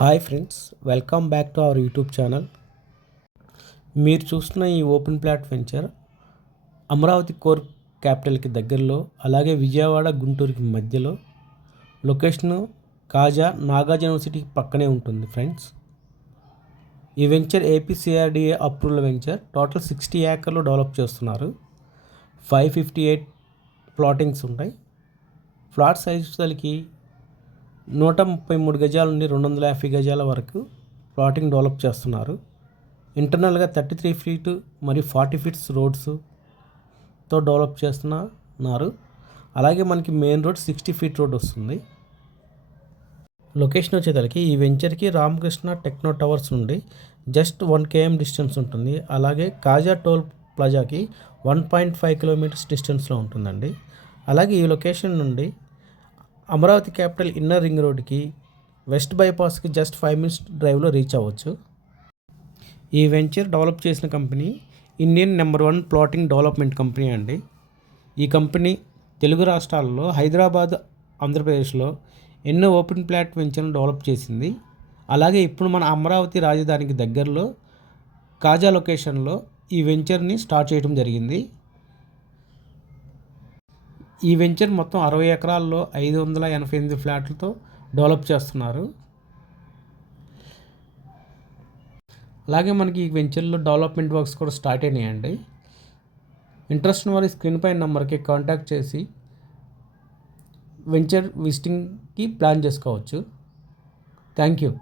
Hi friends, welcome back to our YouTube channel. మీరు చూస్తున్న ఈ open plot venture Amaravati core క్యాపిటల్కి దగ్గరలో, అలాగే విజయవాడ గుంటూరుకి మధ్యలో, లొకేషను నాగార్జున యూనివర్సిటీకి పక్కనే ఉంటుంది ఫ్రెండ్స్. ఈ venture APCRDA approval venture. Total 60 ఏకర్లు డెవలప్ చేస్తున్నారు. 558 ప్లాటింగ్స్ ఉంటాయి. ఫ్లాట్ సైజులకి 133 గజాల నుండి 250 గజాల వరకు ప్లాటింగ్ డెవలప్ చేస్తున్నారు. ఇంటర్నల్గా 33 ఫీట్ మరియు 40 ఫీట్స్ రోడ్స్తో డెవలప్ చేస్తున్నారు. అలాగే మనకి మెయిన్ రోడ్ 60 ఫీట్ రోడ్ వస్తుంది. లొకేషన్ వచ్చేసరికి ఈ వెంచర్కి రామకృష్ణ టెక్నో టవర్స్ నుండి జస్ట్ 1 km డిస్టెన్స్ ఉంటుంది. అలాగే కాజా టోల్ ప్లాజాకి 1.5 కిలోమీటర్స్ డిస్టెన్స్లో ఉంటుందండి. అలాగే ఈ లొకేషన్ నుండి అమరావతి క్యాపిటల్ ఇన్నర్ రింగ్ రోడ్కి వెస్ట్ బైపాస్కి జస్ట్ 5 minutes డ్రైవ్లో రీచ్ అవ్వచ్చు. ఈ వెంచర్ డెవలప్ చేసిన company Indian number 1 plotting development company అండి. ఈ కంపెనీ తెలుగు రాష్ట్రాల్లో హైదరాబాద్, ఆంధ్రప్రదేశ్లో ఎన్నో ఓపెన్ ప్లాట్ వెంచర్ను డెవలప్ చేసింది. అలాగే ఇప్పుడు మన అమరావతి రాజధానికి దగ్గరలో కాజా లొకేషన్లో ఈ వెంచర్ని స్టార్ట్ చేయడం జరిగింది. ఈ వెంచర్ మొత్తం 60 ఎకరాల్లో 588 ఫ్లాట్లతో డెవలప్ చేస్తున్నారు. అలాగే మనకి ఈ వెంచర్లో డెవలప్మెంట్ వర్క్స్ కూడా స్టార్ట్ అయినాయండి. ఇంట్రెస్ట్ ఉన్న వారి స్క్రీన్ పైన నెంబర్కి కాంటాక్ట్ చేసి వెంచర్ విజిటింగ్కి ప్లాన్ చేసుకోవచ్చు. Thank you.